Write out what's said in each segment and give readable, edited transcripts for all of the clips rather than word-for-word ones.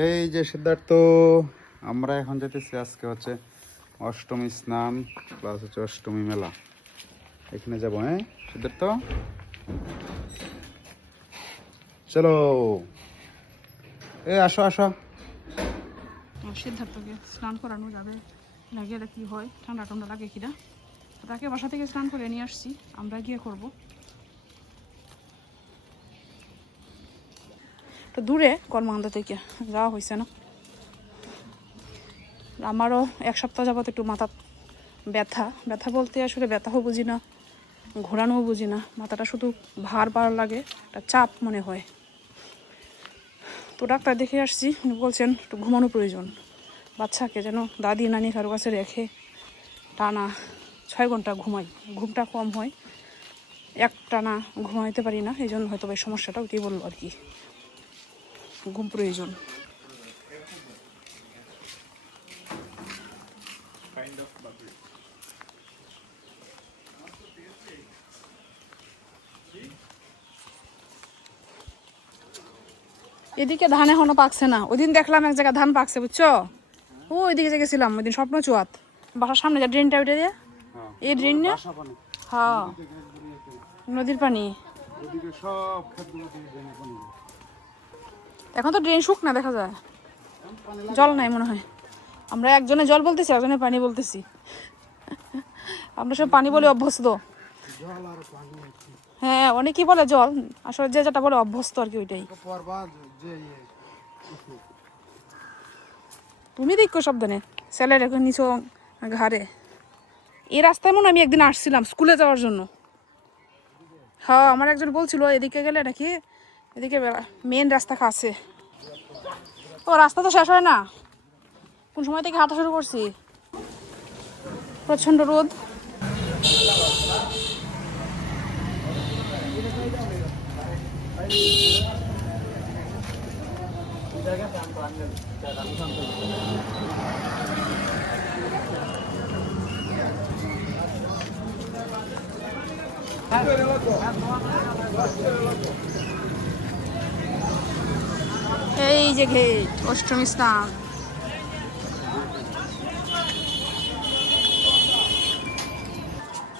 এই যে সিদ্ধার্থ, আমরা এখন যেতেছি। আজকে হচ্ছে অষ্টমী স্নান প্লাস হচ্ছে অষ্টমী মেলা, এখানে যাবো। হ্যাঁ সিদ্ধার্থ, চলো। আসো আসো। সিদ্ধার্থকে স্নান করানো যাবে না, গেলে কি হয়, ঠান্ডা ঠান্ডা লাগে কিনা। তাকে বাসা থেকে স্নান করে নিয়ে আসছি, আমরা গিয়ে করব। তো দূরে কর্মান্ধ থেকে যাওয়া হয়েছে না। আমারও এক সপ্তাহ যাবত একটু মাথা ব্যথা ব্যথা বলতে আসলে ব্যথাও বুঝি না, ঘোরানোও বুঝি না, মাথাটা শুধু ভার ভার লাগে, একটা চাপ মনে হয়। তো ডাক্তার দেখে আসছি, উনি বলছেন একটু ঘুমানো প্রয়োজন। বাচ্চাকে যেন দাদি নানি কারো কাছে রেখে টানা 6 ঘন্টা ঘুমাই, ঘুমটা কম হয়, এক টানা ঘুমাইতে পারি না, এই জন্য হয়তো এই সমস্যাটা ওইটাই বললো আর কি, ঘুম প্রয়োজন। এদিকে ধান এখনো পাকছে না। ওই দিন দেখলাম এক জায়গায় ধান পাকছে, বুঝছো? ওইদিকে গেছিলাম ওই দিন, স্বপ্ন চুয়াত বাসার সামনে যে ড্রেনটা উঠে দিয়ে, এই ড্রেন না? হ্যাঁ, নদীর পানি। এখন তো ড্রেন শুক না, দেখা যায় জল নাই মনে হয়। আমরা একজনে জল বলতেছি, একজনে পানি বলতেছি। আমরা সব পানি বলে অভ্যস্ত। হ্যাঁ, অনেকেই বলে জল, আসলে যে যেটা বলে অভ্যস্ত আর কি, ওইটাই। তুমি দেখো সাবধানে, স্যালাড এখন নিচো ঘাড়ে। এই রাস্তায় মনে আমি একদিন আসছিলাম স্কুলে যাওয়ার জন্য। হ্যাঁ, আমার একজন বলছিল এদিকে গেলে নাকি এদিকে মেন রাস্তা কাছে। ও রাস্তা তো শেষ হয় না, কোন সময় থেকে হাঁটা শুরু করছি। প্রচন্ড রোদ। এই যে ঘেট অষ্টমী স্নান।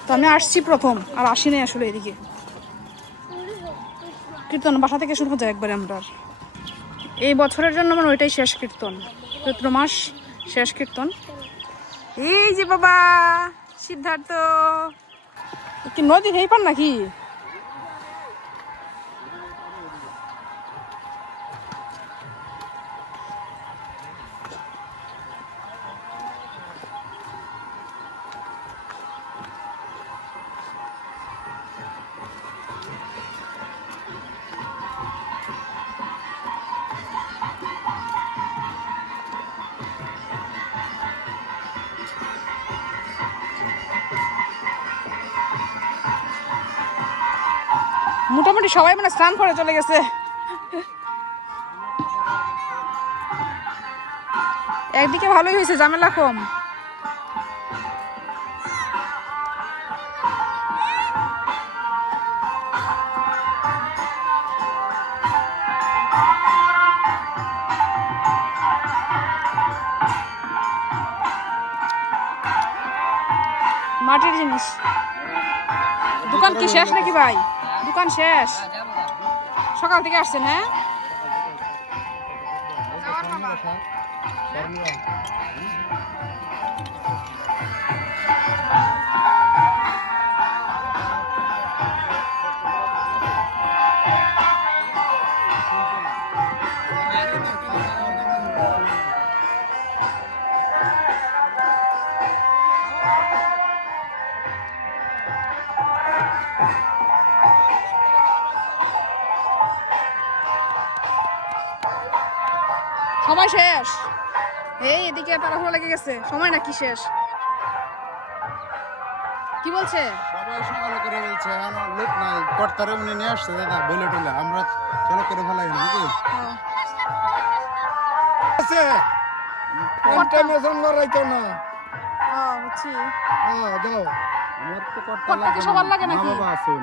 তো আমি আসছি প্রথম, আর আসিনি আসলে এদিকে। কীর্তন বাসা থেকে শুরু হয়ে যায় একবারে আমরা। এই বছরের জন্য মানে ওইটাই শেষ কীর্তন, চৈত্র মাস শেষ কীর্তন। এই যে বাবা সিদ্ধার্থ, কি নদীর এই পার নাকি? মোটামুটি সবাই মানে স্নান করে চলে গেছে। একদিকে ভালোই হয়েছে, ঝামেলা কম। মাটির জিনিস। দোকান কি শেষ নাকি ভাই? দোকান শেষ? সকাল থেকে আসছেন? হ্যাঁ, সময় শেষ। এই এদিকে তাড়াহুড়ো লেগে গেছে, সময় নাকি শেষ? কি বলছে? সবাই সকালে করে বলছে, আমার লোক নাই, কর্তারে উনি নিয়ে আসছে দাদা বলে টলে, আমরা চলো করে ফেলাই নাকি আছে। কর্তা মেশন লড়াইতো না। বুঝছি। দাও, আমার তো কর্তা কর্তা কি লাগে না, সবার লাগে মা নাকি? বাবা আছেন।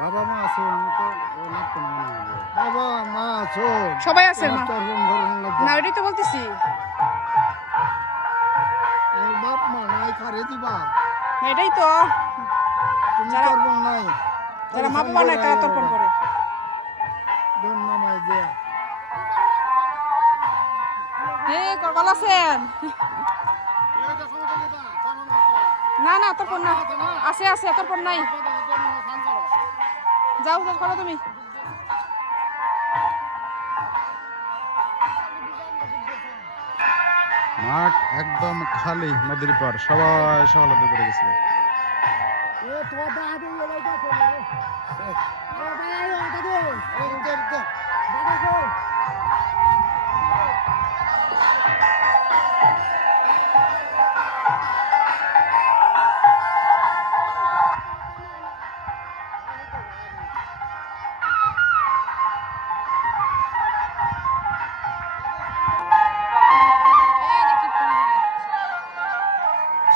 বাবা মা আছে আমি তো লাগতো না মনে হয়। বাবা মা আছো সবাই আছে মা তর্পণ ধরন লাগবে না ওইটাই তো বলতেছি ওর বাপ মা নাই খারে দিবা না, এটাই তো তুমি যারা- তর্পণ নাই যারা মা বাবা নাই তারা তর্পণ করে জন নামাই দেয়া ভালো আছেন না না তর্পণ না আছে আছে তর্পণ নাই যাও যাও করো তুমি মাঠ একদম খালি, নদীর পার, সবাই সকালে করে গেছিল। এ তোমার দাদু এলাই যাচ্ছে দাদু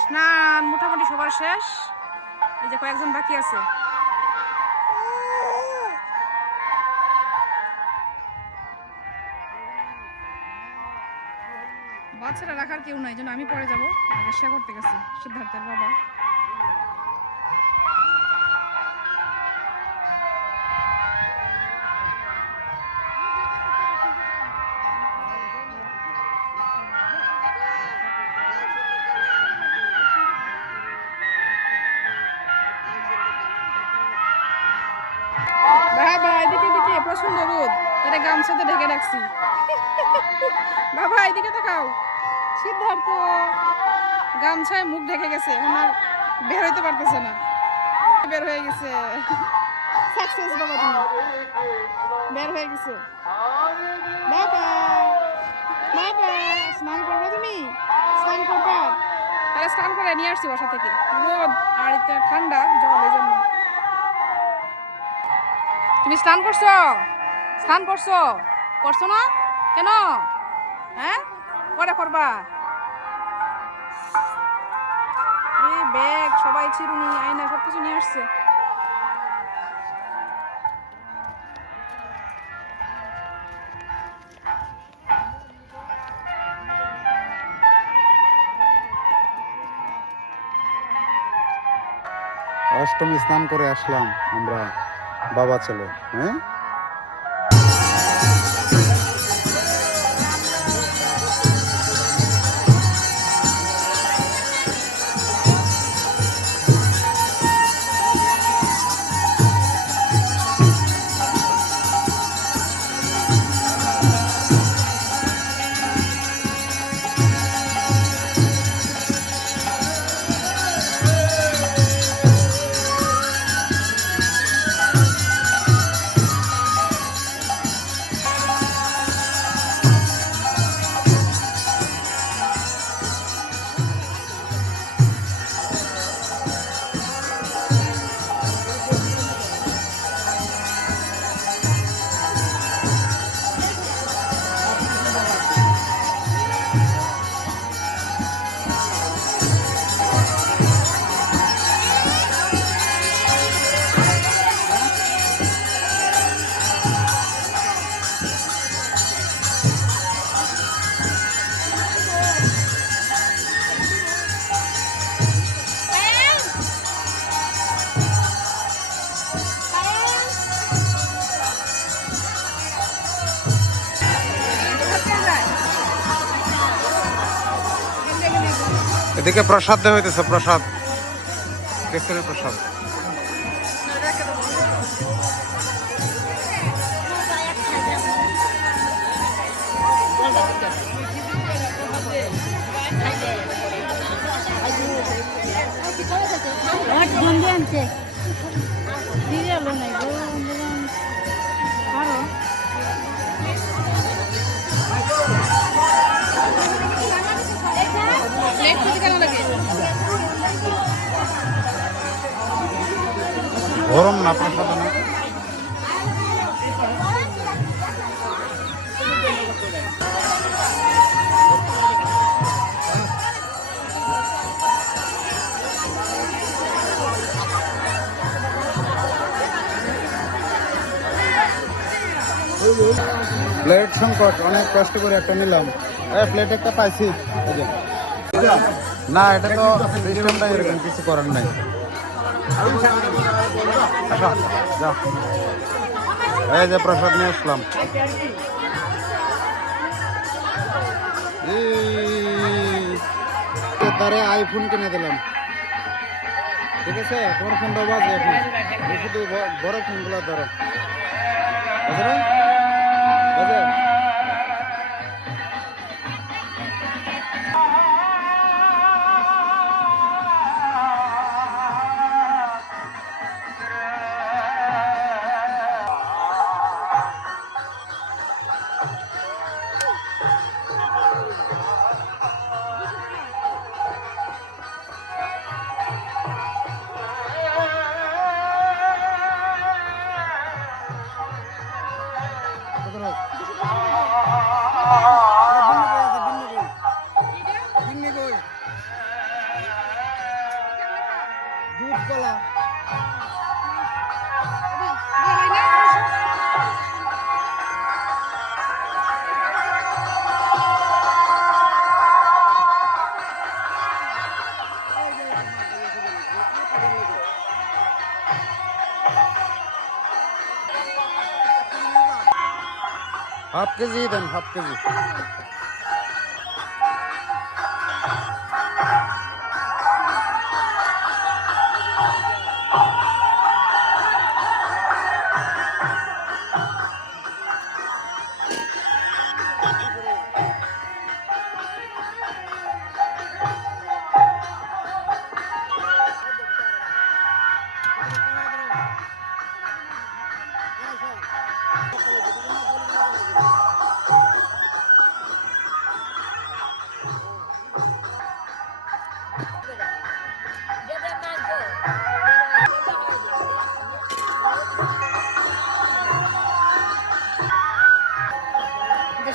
স্নান মোটামুটি সবার শেষ এই যে কয়েকজন বাকি আছে বাচ্চারা রাখার কেউ নাই জন্য আমি পরে যাবো রিক্সা করতে গেছে সিদ্ধার্থের বাবা বাবা এদিকে এদিকে প্রচন্ড রোদ তাহলে গামছাতে ঢেকে রাখছি বাবা এদিকে দেখাও সিদ্ধার্থ গামছায় মুখ ঢেকে গেছে এখন আর বের হইতে পারতেছে না বের হয়ে গেছে সাকসেস বাবা তুমি বের হয়ে গেছে বাবা বাবা স্নান করবে তুমি স্নান করবা তাহলে স্নান করে নিয়ে আসছি বাসা থেকে রোদ আর এটা ঠান্ডা জল এই জন্য তুমি স্নান করছো স্নান করছো করছো না কেন হ্যাঁ পরে করবা এই ব্যাগ সবাই চিরুনি আয়না সবকিছু নিয়ে আসছে অষ্টমী স্নান করে আসলাম আমরা বাবা ছেলে। হ্যাঁ এদিকে প্রসাদ দেওয়া হইতেছে, প্রসাদ, কেসরের প্রসাদ। গরম না প্রসাদ না। প্লেট সংকট, অনেক কষ্ট করে একটা নিলাম। প্লেট একটা পাইছি। এই যে। না, এটা তো সিস্টেমটাই এরকম, কিছু করার নাই। আসো, যাও। এই যে প্রসাদ নিয়ে আসলাম। তারে আইফোন কিনে দিলাম। ঠিক আছে, তোমার ফোনটা বাজে এখন, শুধু বড় ফোনগুলো ধরো। বাজে? দুধ কলা হাফ কেজি দেন, হাফ কেজি।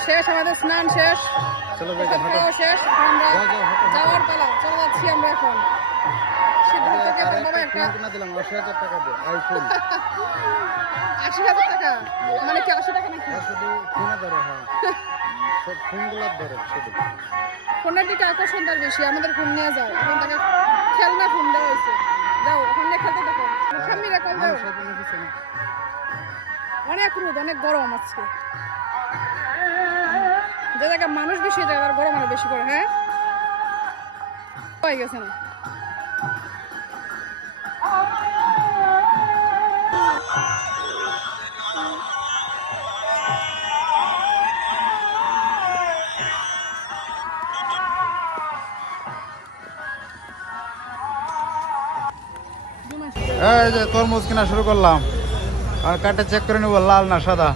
শেষ, আমাদের স্নান শেষ, চলো ভাই, হাঁটো। খাওয়া শেষ। এখন আমরা যাও, যাও, হাঁটো। যাওয়ার পালা, চলে যাচ্ছি আমরা এখন। সিদ্ধপুর থেকে তোর বাবা একটা ফোন কিনে দিলাম 80,000 টাকা দিয়ে, আইফোন। 80,000 টাকা, মানে কি 80 টাকা নাকি? শুধু ফোনে ধরো, হ্যাঁ সব ফোনগুলো ধরো শুধু। ফোনের দিকে আকর্ষণ তার বেশি, আমাদের ফোন নিয়ে যায়, এখন তাকে খেলনা ফোন দেওয়া হয়েছে। যাও ওখানে খেলতে দেখো, স্বামীরা কল দাও। মানুষের কোনো কিছু নেই। অনেক রোদ, অনেক গরম আজকে। যে জায়গায় মানুষ বেশি যায় আর গরম আরো বেশি করে। হ্যাঁ, হয়ে গেছে না? এই যে তরমুজ কিনা শুরু করলাম, আর কাটে চেক করে নিব লাল না সাদা।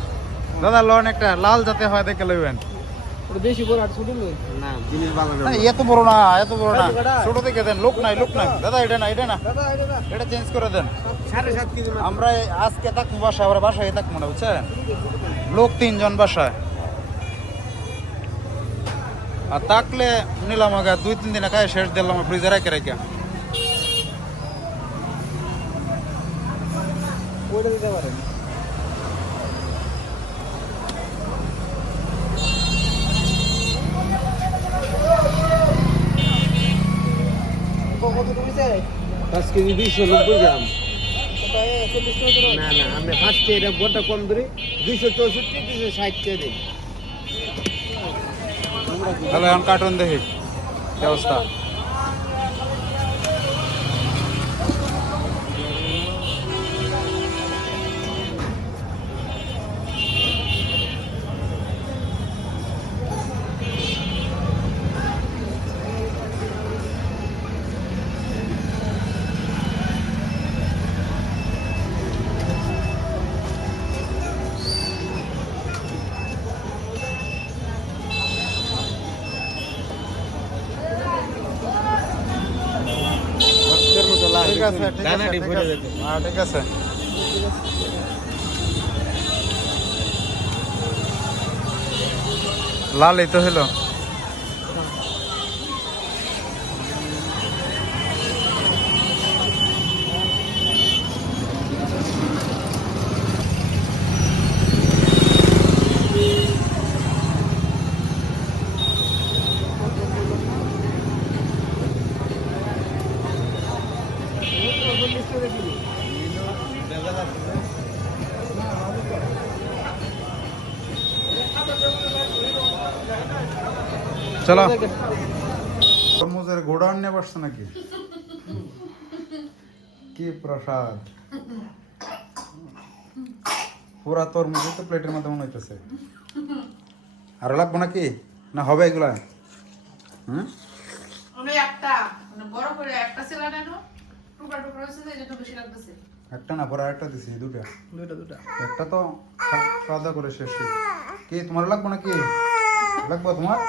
দাদা লোন একটা লাল যাতে হয় দেখে লইবেন। বেশি বড় আর ছোট নয় না, জিনিস ভালো না, এত বড় না, এত বড় না, ছোট দেখে দেন। লোক নাই, লোক নাই দাদা, এটা না, এটা না, দাদা এটা এটা চেঞ্জ করে দেন। 7.5 কেজি আমরা আজকে থাকবো বাসায়, আমরা বাসায় থাকবো না, বুঝছেন? লোক 3 জন বাসায়, আর থাকলে নিলাম আগে 2-3 দিন খাই শেষ দিলাম ফ্রিজে রেখে রেখে। ওইটা দিতে পারেন। কত কমেছে? 5 কেজি 290 গ্রাম। না না, আমি ফার্স্টে এটা বড়টা কম ধরি, 264 260 কে দিই। তাহলে এখন কার্টুন দেখি কি অবস্থা। ঠিক আছে, ঠিক আছে, দানাটি ঠিক ভরে আছে। দেবে। হ্যাঁ, ঠিক আছে। লাল এই তো হলো। চলো তরমুজের গোডাউন নিয়ে বসছে নাকি? কি প্রসাদ, পুরা তরমুজ তো প্লেটের মধ্যে মনে হইতেছে। আরো লাগবো নাকি, না হবে এগুলা? হুম, একটা মানে বড় করে একটা ছেলা নেন, টুকরা টুকরা হয়েছে যে এটা বেশি লাগতেছে। একটা না, পরে আরেকটা দিছি, দুটা। দুটা একটা তো খাওয়া দাওয়া করে শেষ। কি তোমার লাগবো নাকি? লাগবো তোমার?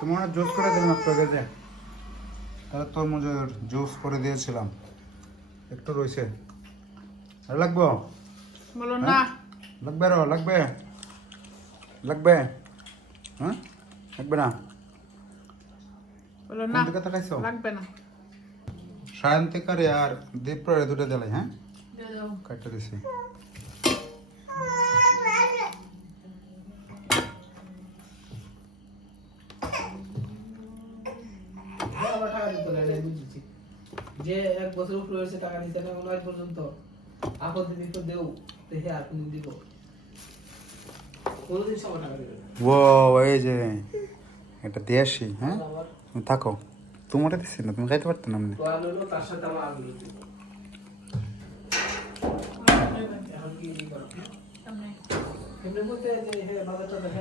তোমার জুস করে দিলাম একটু আগে যে, তাহলে তরমুজের জুস করে দিয়েছিলাম, একটু রয়েছে। আর লাগবো? বলো হ্যাঁ? না, লাগবে আরো? লাগবে? লাগবে? হ্যাঁ, লাগবে না? বলো কোন না, দিকে তাকাইছো? লাগবে না। সায়ন্তিকারে আর দীপ্রে দুটো দিলাই, হ্যাঁ দিয়ে দাও। কাটতে দিছি। আমরা টাকা দিতে লাগে বুঝেছি যে এক বছর উপরে হয়েছে টাকা দিতে না কোনো আজ পর্যন্ত আপত্তি দিত দেও দেখে আর কোনদিন দিব কোনদিন সব টাকা দিবে না ও এই যে এটা দেশি, হ্যাঁ আবার তুমি থাকো, তোমারটা দিছি না, তুমি খাইতে পারতো না এমনি। তো আনলো তার সাথে আমার আনলো এখন কি করব এমনি বলতে যে বাজারটা দেখে